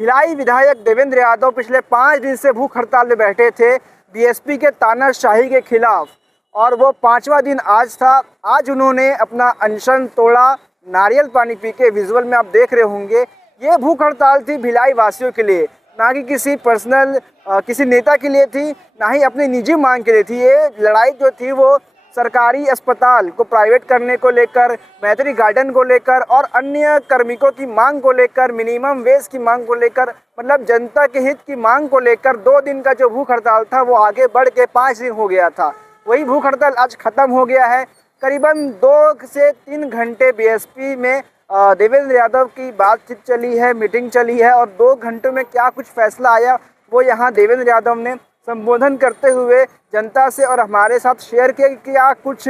भिलाई विधायक देवेंद्र यादव पिछले 5 दिन से भूख हड़ताल में बैठे थे बीएसपी के तानाशाही के खिलाफ, और वो 5वां दिन आज था। आज उन्होंने अपना अनशन तोड़ा, नारियल पानी पी के। विजुअल में आप देख रहे होंगे, ये भूख हड़ताल थी भिलाई वासियों के लिए, ना कि किसी पर्सनल किसी नेता के लिए थी, ना ही अपनी निजी मांग के लिए थी। ये लड़ाई जो थी वो सरकारी अस्पताल को प्राइवेट करने को लेकर, मैत्री गार्डन को लेकर और अन्य कार्मिकों की मांग को लेकर, मिनिमम वेज की मांग को लेकर, मतलब जनता के हित की मांग को लेकर 2 दिन का जो भूख हड़ताल था वो आगे बढ़ के 5 दिन हो गया था। वही भूख हड़ताल आज खत्म हो गया है। करीबन 2 से 3 घंटे बीएसपी में देवेंद्र यादव की बातचीत चली है, मीटिंग चली है, और 2 घंटों में क्या कुछ फैसला आया वो यहाँ देवेंद्र यादव ने संबोधन करते हुए जनता से और हमारे साथ शेयर किया। क्या कुछ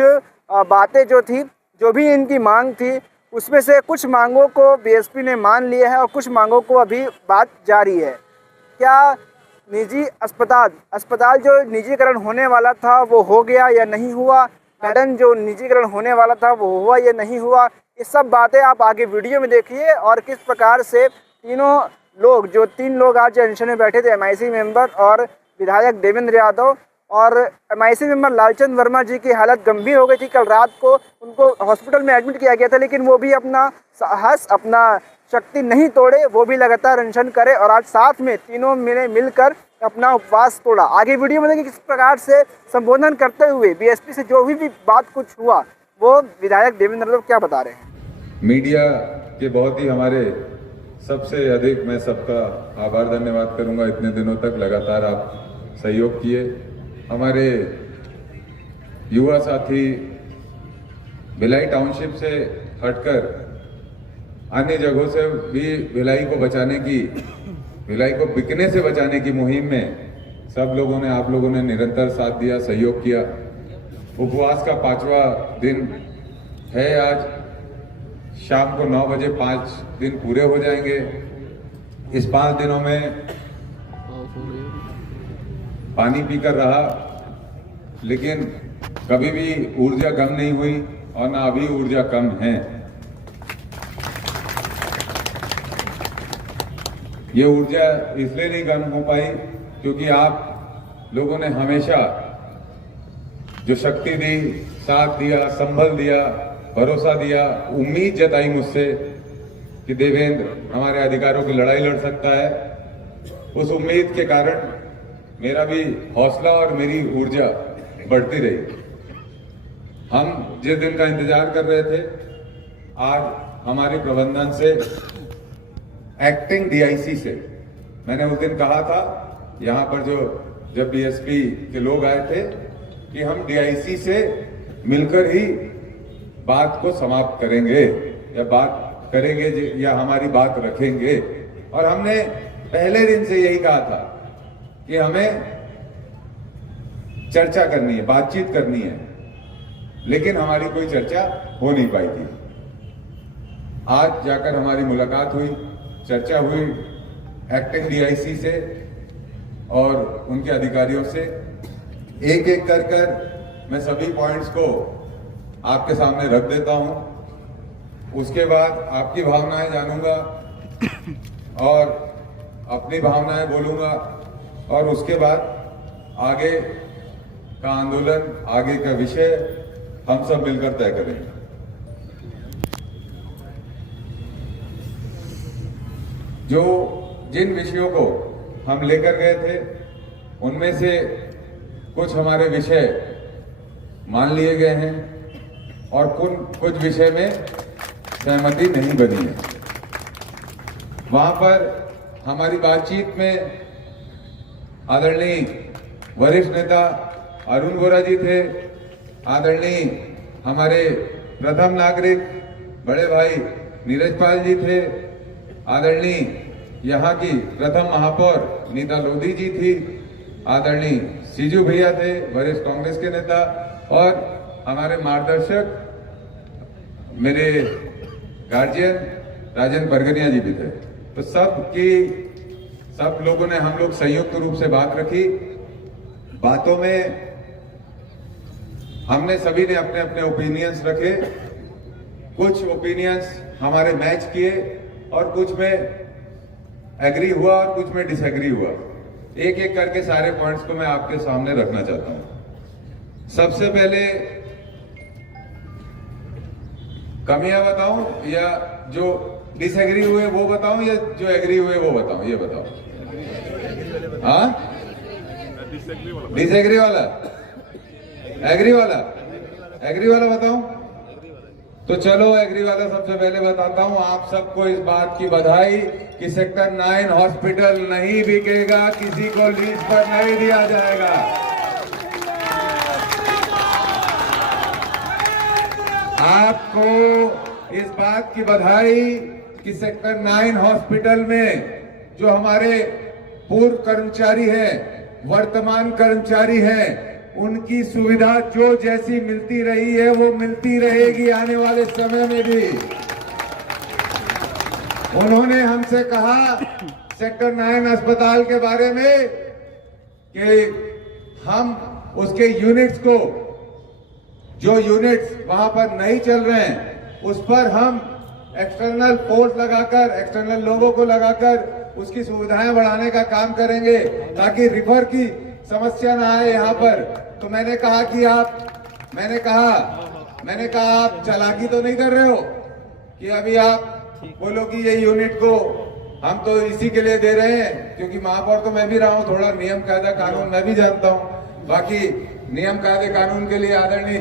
बातें जो थी, जो भी इनकी मांग थी, उसमें से कुछ मांगों को बीएसपी ने मान लिया है और कुछ मांगों को अभी बात जारी है। क्या निजी अस्पताल जो निजीकरण होने वाला था वो हो गया या नहीं हुआ, गार्डन जो निजीकरण होने वाला था वो हुआ या नहीं हुआ, ये सब बातें आप आगे वीडियो में देखिए। और किस प्रकार से तीनों लोग, जो 3 लोग आज अनशन में बैठे थे, एमआईसी मेंबर और विधायक देवेंद्र यादव, और एमआईसी मेंबर लालचंद वर्मा जी की हालत गंभीर हो गई थी। कल रात को उनको हॉस्पिटल में एडमिट किया गया था, लेकिन वो भी अपना साहस, अपना शक्ति नहीं तोड़े, वो भी लगातार अनशन करे और आज साथ में तीनों मिलकर अपना उपवास तोड़ा। आगे वीडियो में देखिए किस प्रकार से संबोधन करते हुए बीएसपी से जो भी बात कुछ हुआ वो विधायक देवेंद्र यादव क्या बता रहे हैं। मीडिया के बहुत ही हमारे सबसे अधिक मैं सबका आभार धन्यवाद करूंगा। इतने दिनों तक लगातार आप सहयोग किए। हमारे युवा साथी भिलाई टाउनशिप से हटकर अन्य जगहों से भी भिलाई को बचाने की, भिलाई को बिकने से बचाने की मुहिम में सब लोगों ने, आप लोगों ने निरंतर साथ दिया, सहयोग किया। उपवास का 5वां दिन है आज। शाम को 9 बजे 5 दिन पूरे हो जाएंगे। इस 5 दिनों में पानी पीकर रहा, लेकिन कभी भी ऊर्जा कम नहीं हुई और ना अभी ऊर्जा कम है। ये ऊर्जा इसलिए नहीं कम हो पाई क्योंकि आप लोगों ने हमेशा जो शक्ति दी, साथ दिया, संभल दिया, भरोसा दिया, उम्मीद जताई मुझसे कि देवेंद्र हमारे अधिकारों की लड़ाई लड़ सकता है। उस उम्मीद के कारण मेरा भी हौसला और मेरी ऊर्जा बढ़ती रही। हम जिस दिन का इंतजार कर रहे थे, आज हमारे प्रबंधन से, एक्टिंग डीआईसी से, मैंने उस दिन कहा था यहाँ पर जब बीएसपी के लोग आए थे कि हम डीआईसी से मिलकर ही बात को समाप्त करेंगे या बात करेंगे या हमारी बात रखेंगे। और हमने पहले दिन से यही कहा था कि हमें चर्चा करनी है, बातचीत करनी है, लेकिन हमारी कोई चर्चा हो नहीं पाई थी। आज जाकर हमारी मुलाकात हुई, चर्चा हुई एक्टिंग डीआईसी से और उनके अधिकारियों से। एक एक कर मैं सभी पॉइंट्स को आपके सामने रख देता हूं। उसके बाद आपकी भावनाएं जानूंगा और अपनी भावनाएं बोलूंगा, और उसके बाद आगे का आंदोलन, आगे का विषय हम सब मिलकर तय करेंगे। जिन विषयों को हम लेकर गए थे उनमें से कुछ हमारे विषय मान लिए गए हैं और कुछ विषय में सहमति नहीं बनी है। वहां पर हमारी बातचीत में आदरणीय वरिष्ठ नेता अरुण वोरा जी थे, आदरणीय हमारे प्रथम नागरिक बड़े भाई नीरज पाल जी थे, आदरणीय यहाँ की प्रथम महापौर नीता लोधी जी थी, आदरणीय सीजू भैया थे, वरिष्ठ कांग्रेस के नेता, और हमारे मार्गदर्शक मेरे गार्जियन राजेंद्र बरगनिया जी भी थे। तो सब लोगों ने, हम लोग संयुक्त रूप से बात रखी। बातों में हमने सभी ने अपने अपने ओपिनियंस रखे। कुछ ओपिनियंस हमारे मैच किए और कुछ में एग्री हुआ और कुछ में डिसएग्री हुआ। एक एक करके सारे पॉइंट्स को मैं आपके सामने रखना चाहता हूं। सबसे पहले कमियां बताऊं या जो डिसएग्री हुए वो बताऊं या जो एग्री हुए वो बताऊं? ये बताओ। हाँ, डिसएग्री वाला, एग्री वाला, एग्री वाला बताऊं? तो चलो एग्री वाला सबसे पहले बताता हूं। आप सबको इस बात की बधाई कि सेक्टर 9 हॉस्पिटल नहीं बिकेगा, किसी को लीज पर नहीं दिया जाएगा। आपको इस बात की बधाई कि सेक्टर 9 हॉस्पिटल में जो हमारे पूर्व कर्मचारी हैं, वर्तमान कर्मचारी हैं, उनकी सुविधा जो जैसी मिलती रही है वो मिलती रहेगी आने वाले समय में भी। उन्होंने हमसे कहा सेक्टर 9 अस्पताल के बारे में कि हम उसके यूनिट्स को, जो यूनिट्स वहां पर नहीं चल रहे हैं उस पर हम एक्सटर्नल फोर्स लगाकर, एक्सटर्नल लोगों को लगाकर उसकी सुविधाएं बढ़ाने का काम करेंगे ताकि रिफर की समस्या ना आए यहाँ पर। तो मैंने कहा आप चालाकी तो नहीं कर रहे हो कि अभी आप बोलो कि ये यूनिट को हम तो इसी के लिए दे रहे हैं, क्योंकि महापौर तो मैं भी रहा हूँ, थोड़ा नियम कायदा कानून मैं भी जानता हूँ। बाकी नियम कायदे कानून के लिए आदरणीय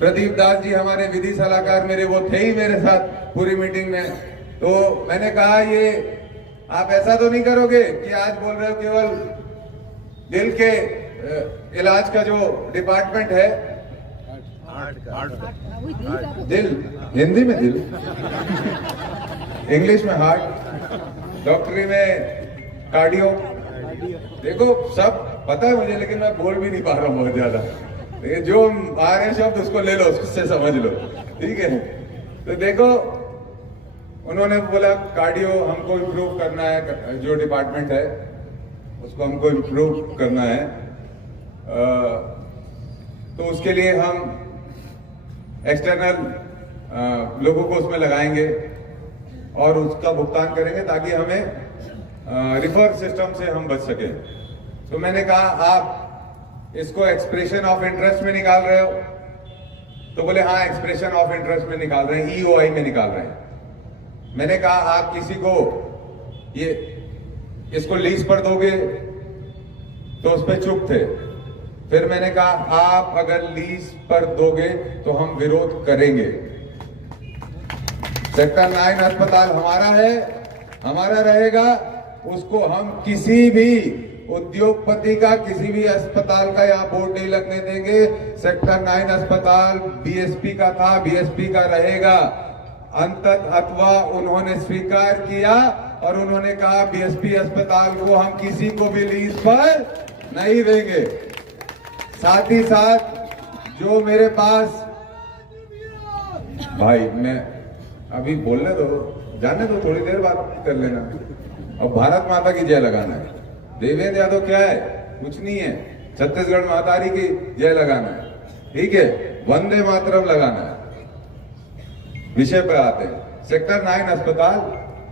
प्रदीप दास जी हमारे विधि सलाहकार मेरे, वो थे ही मेरे साथ पूरी मीटिंग में। तो मैंने कहा ये आप ऐसा तो नहीं करोगे कि आज बोल रहे हो केवल दिल के इलाज का जो डिपार्टमेंट है, दिल हिंदी में दिल, इंग्लिश में हार्ट, डॉक्टरी में कार्डियो। देखो सब पता है मुझे, लेकिन मैं बोल भी नहीं पा रहा हूँ बहुत ज्यादा। जो आ रहे शब्द उसको ले लो, उससे समझ लो, ठीक है। तो देखो उन्होंने बोला कार्डियो हमको इम्प्रूव करना है, जो डिपार्टमेंट है उसको हमको इम्प्रूव करना है। तो उसके लिए हम एक्सटर्नल लोगों को उसमें लगाएंगे और उसका भुगतान करेंगे ताकि हमें रिफर सिस्टम से हम बच सके। तो मैंने कहा आप इसको एक्सप्रेशन ऑफ इंटरेस्ट में निकाल रहे हो? तो बोले हाँ एक्सप्रेशन ऑफ इंटरेस्ट में निकाल रहे हैं, EOI में निकाल रहे हैं। मैंने कहा आप किसी को ये इसको लीज पर दोगे? तो उस पर चुप थे। फिर मैंने कहा आप अगर लीज पर दोगे तो हम विरोध करेंगे। सेक्टर 9 अस्पताल हमारा है, हमारा रहेगा, उसको हम किसी भी उद्योगपति का, किसी भी अस्पताल का यहाँ बोर्ड नहीं लगने देंगे। सेक्टर 9 अस्पताल BSP का था, BSP का रहेगा। अथवा उन्होंने स्वीकार किया और उन्होंने कहा BSP अस्पताल को हम किसी को भी लीज पर नहीं देंगे। साथ ही साथ जो मेरे पास, भाई मैं अभी बोलने दो, जाने दो, थोड़ी देर बात कर लेना। और भारत माता की जय लगाना है। देवेंद्र यादव क्या है? कुछ नहीं है। छत्तीसगढ़ मातारी की जय लगाना है, ठीक है, वंदे मातरम लगाना है। विषय पर आते हैं। सेक्टर 9 अस्पताल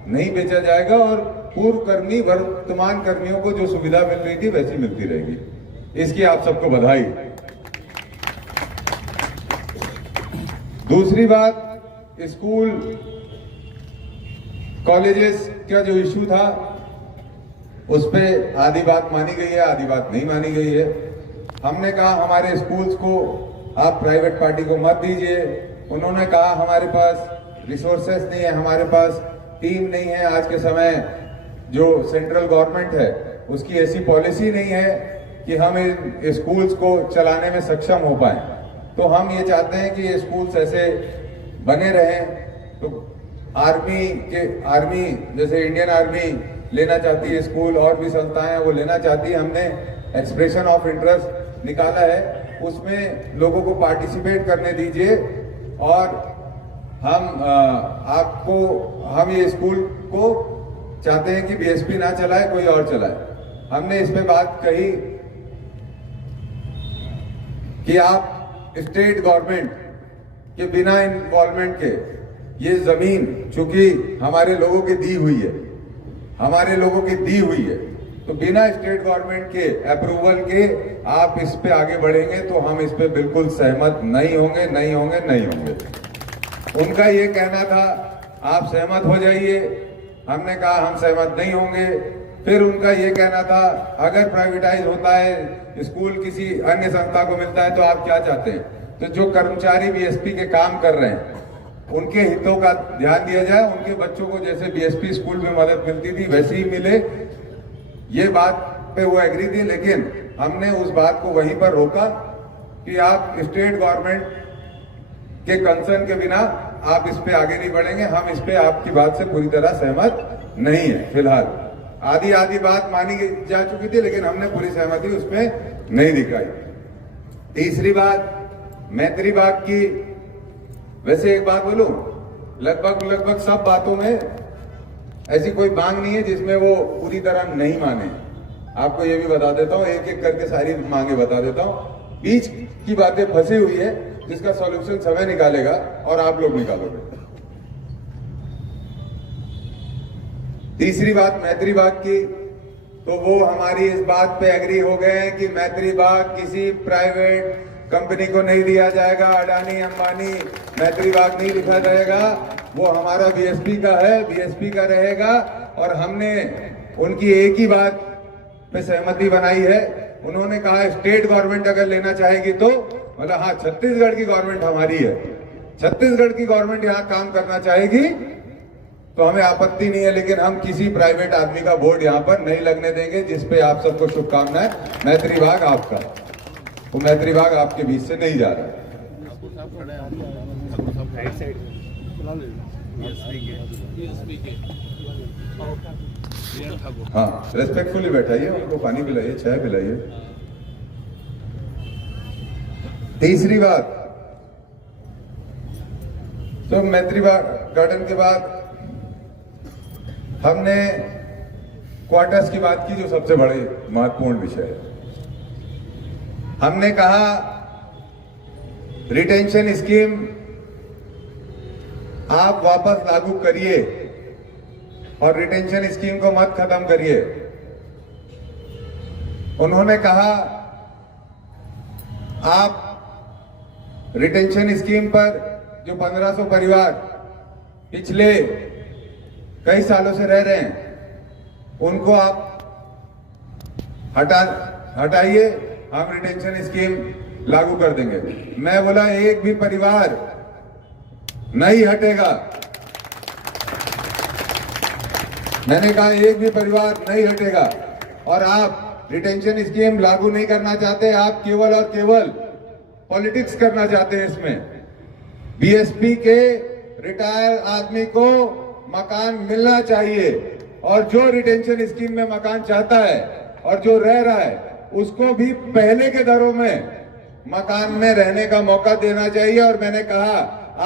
नहीं बेचा जाएगा और पूर्व कर्मी वर्तमान कर्मियों को जो सुविधा मिल रही थी वैसी मिलती रहेगी। इसकी आप सबको बधाई। दूसरी बात, स्कूल कॉलेजेस का जो इश्यू था उस पे आधी बात मानी गई है, आधी बात नहीं मानी गई है। हमने कहा हमारे स्कूल्स को आप प्राइवेट पार्टी को मत दीजिए। उन्होंने कहा हमारे पास रिसोर्सेस नहीं है, हमारे पास टीम नहीं है। आज के समय जो सेंट्रल गवर्नमेंट है उसकी ऐसी पॉलिसी नहीं है कि हम इन स्कूल्स को चलाने में सक्षम हो पाए। तो हम ये चाहते हैं कि ये स्कूल्स ऐसे बने रहें। तो आर्मी जैसे इंडियन आर्मी लेना चाहती है स्कूल, और भी संस्थाएं वो लेना चाहती है। हमने एक्सप्रेशन ऑफ इंटरेस्ट निकाला है, उसमें लोगों को पार्टिसिपेट करने दीजिए। और हम ये स्कूल को चाहते हैं कि BSP ना चलाए, कोई और चलाए। हमने इस पे बात कही कि आप स्टेट गवर्नमेंट के बिना इन्वॉल्वमेंट के ये जमीन चूंकि हमारे लोगों की दी हुई है, हमारे लोगों की दी हुई है, तो बिना स्टेट गवर्नमेंट के अप्रूवल के आप इस पे आगे बढ़ेंगे तो हम इस पे बिल्कुल सहमत नहीं होंगे, नहीं होंगे, नहीं होंगे। उनका ये कहना था आप सहमत हो जाइए, हमने कहा हम सहमत नहीं होंगे। फिर उनका ये कहना था अगर प्राइवेटाइज होता है, स्कूल किसी अन्य संस्था को मिलता है तो आप क्या चाहते हैं? तो जो कर्मचारी बीएसपी के काम कर रहे हैं उनके हितों का ध्यान दिया जाए, उनके बच्चों को जैसे बीएसपी स्कूल में मदद मिलती थी वैसे ही मिले। ये बात पे वो एग्री थी, लेकिन हमने उस बात को वहीं पर रोका कि आप स्टेट गवर्नमेंट के कंसर्न के बिना आप इस पे आगे नहीं बढ़ेंगे, हम इस पे आपकी बात से पूरी तरह सहमत नहीं है। फिलहाल आधी बात मानी जा चुकी थी, लेकिन हमने पूरी सहमति उसमें नहीं दिखाई। तीसरी बात मैत्री बाग की। वैसे एक बात बोलूं, लगभग सब बातों में ऐसी कोई मांग नहीं है जिसमें वो पूरी तरह नहीं माने। आपको ये भी बता देता हूँ, एक एक करके सारी मांगे बता देता हूँ। बीच की बातें फंसी हुई है जिसका सॉल्यूशन समय निकालेगा और आप लोग निकालोगे। तीसरी बात मैत्री बाग की, तो वो हमारी इस बात पे एग्री हो गए हैं कि मैत्री बाग किसी प्राइवेट कंपनी को नहीं दिया जाएगा, अडानी अंबानी मैत्री बाग नहीं लिखा जाएगा, वो हमारा बीएसपी का है, बीएसपी का रहेगा। और हमने उनकी एक ही बात पे सहमति बनाई है, उन्होंने कहा स्टेट गवर्नमेंट अगर लेना चाहेगी तो, मतलब हाँ छत्तीसगढ़ की गवर्नमेंट हमारी है, छत्तीसगढ़ की गवर्नमेंट यहाँ काम करना चाहेगी तो हमें आपत्ति नहीं है, लेकिन हम किसी प्राइवेट आदमी का बोर्ड यहाँ पर नहीं लगने देंगे। जिसपे आप सबको शुभकामनाएं। मैत्री बाग आपका, वो मैत्री बाग आपके बीच से नहीं जा रहा है। हाँ रेस्पेक्टफुली बैठाइए, उनको पानी पिलाइए, चाय पिलाइए। तीसरी बात, तो मैत्री बाग गार्डन के बाद हमने क्वार्टर्स की बात की, जो सबसे बड़े महत्वपूर्ण विषय है। हमने कहा रिटेंशन स्कीम आप वापस लागू करिए और रिटेंशन स्कीम को मत खत्म करिए। उन्होंने कहा आप रिटेंशन स्कीम पर जो 1500 परिवार पिछले कई सालों से रह रहे हैं उनको आप हटाइए, हम रिटेंशन स्कीम लागू कर देंगे। मैं बोला एक भी परिवार नहीं हटेगा, मैंने कहा एक भी परिवार नहीं हटेगा। और आप रिटेंशन स्कीम लागू नहीं करना चाहते, आप केवल और केवल पॉलिटिक्स करना चाहते हैं। इसमें बीएसपी के रिटायर आदमी को मकान मिलना चाहिए, और जो रिटेंशन स्कीम में मकान चाहता है और जो रह रहा है उसको भी पहले के दरों में मकान में रहने का मौका देना चाहिए। और मैंने कहा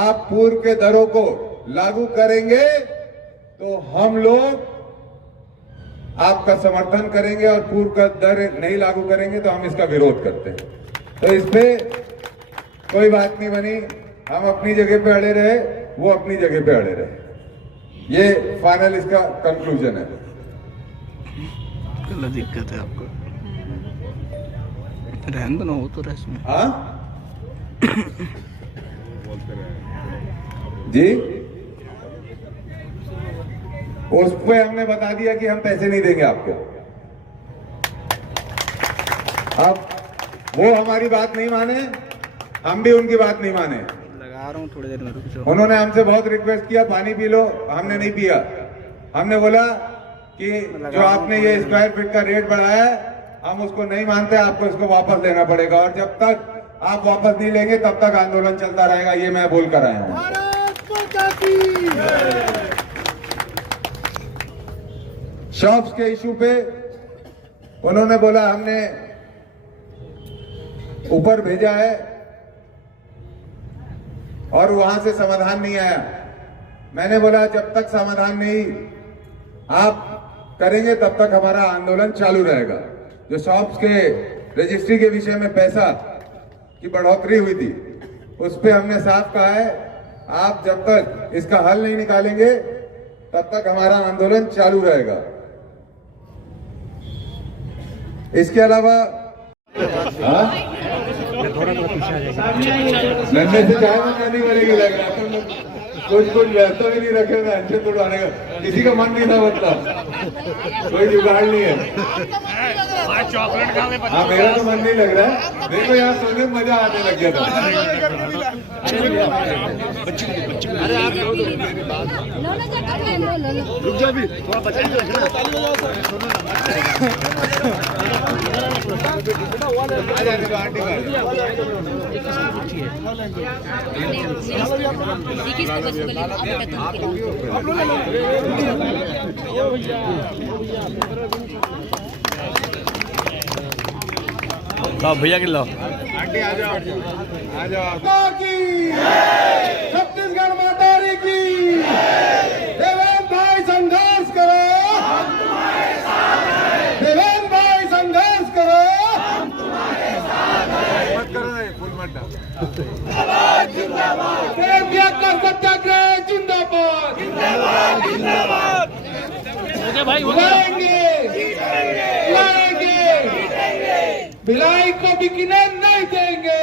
आप पूर्व के दरों को लागू करेंगे तो हम लोग आपका समर्थन करेंगे, और पूर्व का दर नहीं लागू करेंगे तो हम इसका विरोध करते हैं। तो इस पे कोई बात नहीं बनी, हम अपनी जगह पे अड़े रहे, वो अपनी जगह पे अड़े रहे। ये फाइनल इसका कंक्लूजन है। क्या दिक्कत है आपको? रहन दो ना, हो तो रह में। हाँ जी, उस पे हमने बता दिया कि हम पैसे नहीं देंगे आपको। अब वो हमारी बात नहीं माने, हम भी उनकी बात नहीं माने। लगा रहा हूँ, थोड़ी देर में रुक जाओ। उन्होंने हमसे बहुत रिक्वेस्ट किया पानी पी लो, हमने नहीं पिया। हमने बोला कि जो आपने ये स्क्वायर फीट का रेट बढ़ाया है हम उसको नहीं मानते, आपको इसको वापस लेना पड़ेगा, और जब तक आप वापस नहीं लेंगे तब तक आंदोलन चलता रहेगा। ये मैं बोल कर आया हूं। शॉप्स के इशू पे उन्होंने बोला हमने ऊपर भेजा है और वहां से समाधान नहीं आया। मैंने बोला जब तक समाधान नहीं आप करेंगे तब तक हमारा आंदोलन चालू रहेगा। जो शॉप्स के रजिस्ट्री के विषय में पैसा की बढ़ोतरी हुई थी उस पे हमने साफ कहा है आप जब तक इसका हल नहीं निकालेंगे तब तक हमारा आंदोलन चालू रहेगा। इसके अलावा हाँ? नन्हे से चाय में नहीं बनेगी लग रहा है। कुछ व्यवस्था भी नहीं रखे हुए अंशे तोड़वाने का, किसी का मन नहीं था मतलब, कोई जुगाड़ नहीं है। हाँ मेरा तो मन नहीं लग रहा है। देखो यहाँ सोने में मजा आने लग गया था। रुक जाओ भी थोड़ा बचा के रखना। भैया के लो छत्तीसगढ़ मातारी की देवेंद्र भाई संघर्ष करो, देवेंद्र भाई संघर्ष करो। सत्याग्रह जिंदाबाद, बुलाएंगे भिलाई को बिकने नहीं देंगे।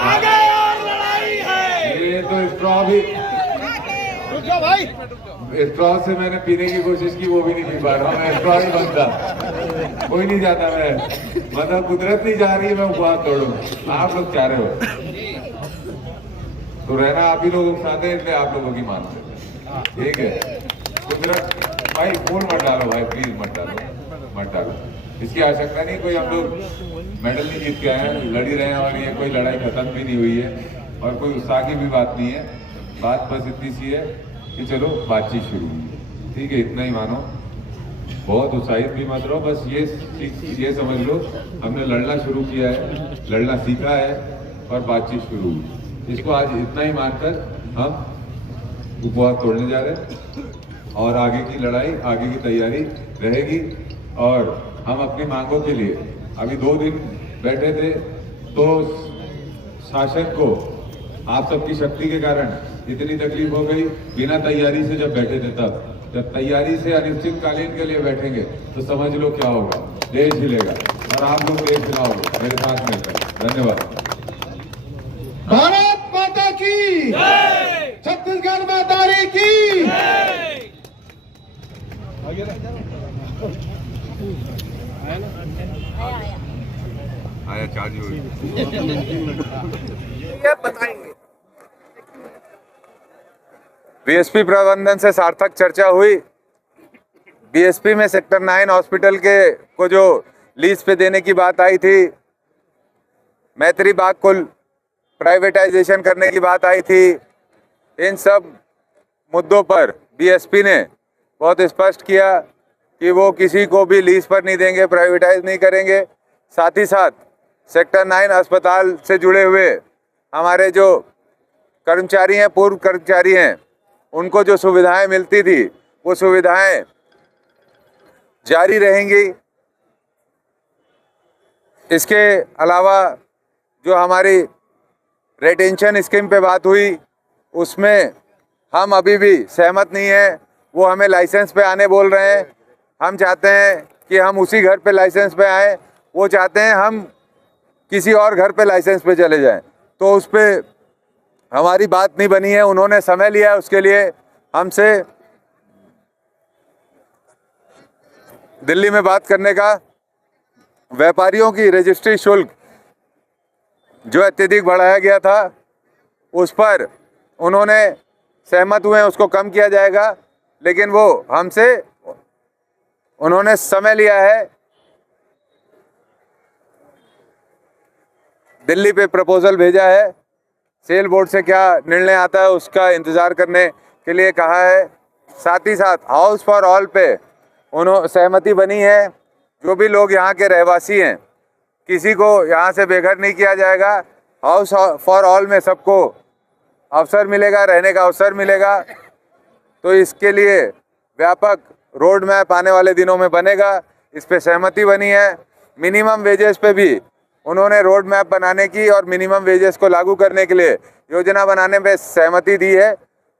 आगे और लड़ाई है। ये तो स्ट्रॉ भी, भाई स्ट्रॉ से मैंने पीने की कोशिश की, वो भी नहीं पी पा रहा मैं। स्ट्रॉ ही बनता, कोई नहीं जाता मैं, मतलब कुदरत नहीं जा रही है, मैं उपवास तोड़ूं। आप लोग चाह रहे हो तो रहना आप ही लोग साथ हैं, इसलिए आप लोगों की मानते हैं, ठीक है। कुदरत भाई फूल मत डालो भाई, प्लीज मत डालो, मत डालो। इसकी आवश्यकता नहीं, कोई हम लोग मेडल नहीं जीत के आए हैं, लड़ी रहे हैं और ये कोई लड़ाई खत्म भी नहीं हुई है और कोई उत्साह की भी बात नहीं है। बात बस इतनी सी है कि चलो बातचीत शुरू हुई, ठीक है, इतना ही मानो। बहुत उत्साहित भी मत रहो, बस ये समझ लो हमने लड़ना शुरू किया है, लड़ना सीखा है और बातचीत शुरू हुई। इसको आज इतना ही मानकर हम उपवास तोड़ने जा रहे हैं और आगे की लड़ाई, आगे की तैयारी रहेगी। और हम अपनी मांगों के लिए अभी 2 दिन बैठे थे, तो शासन को आप सबकी शक्ति के कारण इतनी तकलीफ हो गई। बिना तैयारी से जब बैठे थे, तब जब तैयारी से अनिश्चितकालीन के लिए बैठेंगे तो समझ लो क्या होगा, देश हिलेगा और आप लोग देश हिलाओगे मेरे साथ मिलकर। धन्यवाद। भारत माता की, छत्तीसगढ़ मातारी की। आया चार्ज हुई। ये बताएंगे। बीएसपी प्रबंधन से सार्थक चर्चा हुई। बीएसपी में सेक्टर 9 हॉस्पिटल के को जो लीज पे देने की बात आई थी, मैत्री बाग को प्राइवेटाइजेशन करने की बात आई थी, इन सब मुद्दों पर बीएसपी ने बहुत स्पष्ट किया कि वो किसी को भी लीज पर नहीं देंगे, प्राइवेटाइज नहीं करेंगे। साथ ही साथ सेक्टर 9 अस्पताल से जुड़े हुए हमारे जो कर्मचारी हैं, पूर्व कर्मचारी हैं, उनको जो सुविधाएं मिलती थी वो सुविधाएं जारी रहेंगी। इसके अलावा जो हमारी रिटेंशन स्कीम पे बात हुई, उसमें हम अभी भी सहमत नहीं हैं। वो हमें लाइसेंस पे आने बोल रहे हैं, हम चाहते हैं कि हम उसी घर पे लाइसेंस पे आए, वो चाहते हैं हम किसी और घर पे लाइसेंस पे चले जाएं। तो उस पर हमारी बात नहीं बनी है, उन्होंने समय लिया उसके लिए हमसे दिल्ली में बात करने का। व्यापारियों की रजिस्ट्री शुल्क जो अत्यधिक बढ़ाया गया था, उस पर उन्होंने सहमत हुए हैं, उसको कम किया जाएगा, लेकिन वो हमसे उन्होंने समय लिया है। दिल्ली पे प्रपोजल भेजा है, सेल बोर्ड से क्या निर्णय आता है उसका इंतज़ार करने के लिए कहा है। साथ ही साथ हाउस फॉर ऑल पे उन्होंने सहमति बनी है। जो भी लोग यहाँ के रहवासी हैं, किसी को यहाँ से बेघर नहीं किया जाएगा। हाउस फॉर ऑल में सबको अवसर मिलेगा, रहने का अवसर मिलेगा। तो इसके लिए व्यापक रोड मैप आने वाले दिनों में बनेगा, इस पे सहमति बनी है। मिनिमम वेजेस पे भी उन्होंने रोड मैप बनाने की और मिनिमम वेजेस को लागू करने के लिए योजना बनाने में सहमति दी है।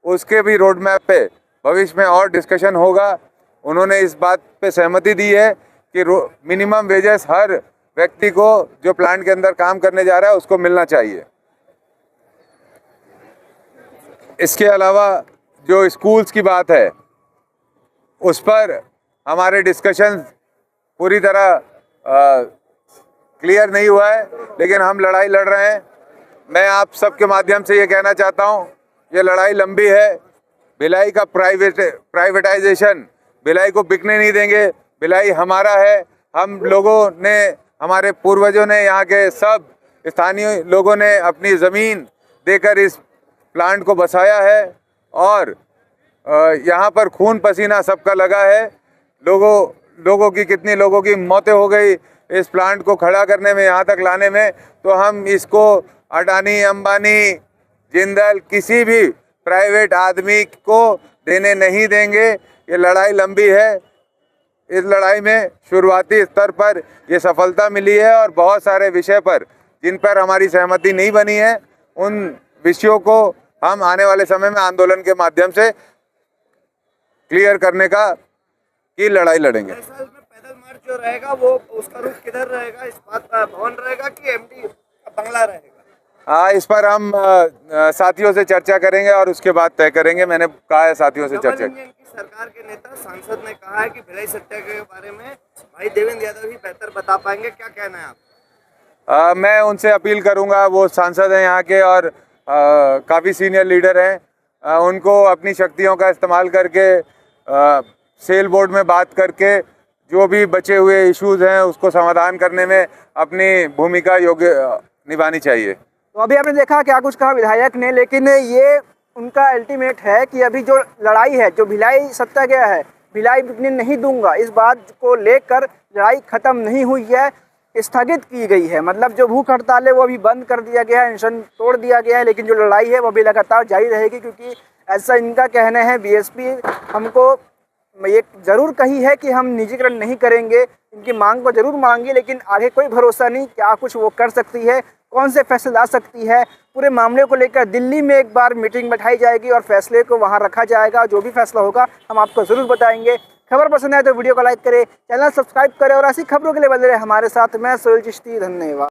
उसके भी रोड मैप पे भविष्य में और डिस्कशन होगा। उन्होंने इस बात पे सहमति दी है कि मिनिमम वेजेस हर व्यक्ति को जो प्लांट के अंदर काम करने जा रहा है उसको मिलना चाहिए। इसके अलावा जो स्कूल्स की बात है उस पर हमारे डिस्कशन पूरी तरह क्लियर नहीं हुआ है, लेकिन हम लड़ाई लड़ रहे हैं। मैं आप सबके माध्यम से ये कहना चाहता हूँ, ये लड़ाई लंबी है। भिलाई का प्राइवेटाइजेशन, भिलाई को बिकने नहीं देंगे। भिलाई हमारा है। हम लोगों ने, हमारे पूर्वजों ने, यहाँ के सब स्थानीय लोगों ने अपनी ज़मीन देकर इस प्लांट को बसाया है और यहाँ पर खून पसीना सबका लगा है। लोगों की कितनी लोगों की मौतें हो गई इस प्लांट को खड़ा करने में, यहाँ तक लाने में। तो हम इसको अडानी, अंबानी, जिंदल, किसी भी प्राइवेट आदमी को देने नहीं देंगे। ये लड़ाई लंबी है। इस लड़ाई में शुरुआती स्तर पर ये सफलता मिली है और बहुत सारे विषय पर जिन पर हमारी सहमति नहीं बनी है, उन विषयों को हम आने वाले समय में आंदोलन के माध्यम से क्लियर करने की लड़ाई लड़ेंगे। पैदल मार्च जो रहेगा वो उसका रुख किधर रहेगा? इस्पात भवन रहेगा कि एमडी बंगला रहेगा? इस पर हम साथियों से चर्चा करेंगे और उसके बाद तय करेंगे। मैंने कहा है साथियों से चर्चा। सरकार के नेता सांसद ने कहा है कि भिलाई सत्याग्रह के बारे में भाई देवेंद्र यादव ही बेहतर बता पाएंगे, क्या कहना है आप? मैं उनसे अपील करूंगा, वो सांसद हैं यहाँ के और काफ़ी सीनियर लीडर हैं, उनको अपनी शक्तियों का इस्तेमाल करके सेल बोर्ड में बात करके जो भी बचे हुए इश्यूज़ हैं उसको समाधान करने में अपनी भूमिका निभानी चाहिए। तो अभी आपने देखा क्या कुछ कहा विधायक ने, लेकिन ये उनका अल्टीमेट है कि अभी जो लड़ाई है, जो भिलाई सत्याग्रह है, भिलाई बिकने नहीं दूंगा, इस बात को लेकर लड़ाई खत्म नहीं हुई है, स्थगित की गई है। मतलब जो भूख हड़ताल है वो अभी बंद कर दिया गया है, अनशन तोड़ दिया गया है, लेकिन जो लड़ाई है वो भी लगातार जारी रहेगी, क्योंकि ऐसा इनका कहना है। बीएसपी हमको ये ज़रूर कही है कि हम निजीकरण नहीं करेंगे, इनकी मांग को ज़रूर मांगी, लेकिन आगे कोई भरोसा नहीं क्या कुछ वो कर सकती है, कौन से फैसले ला सकती है। पूरे मामले को लेकर दिल्ली में एक बार मीटिंग बैठाई जाएगी और फैसले को वहां रखा जाएगा। जो भी फैसला होगा हम आपको ज़रूर बताएंगे। खबर पसंद आए तो वीडियो को लाइक करें, चैनल सब्सक्राइब करें और ऐसी खबरों के लिए बने रहे हमारे साथ। मैं सोहेल चिश्ती, धन्यवाद।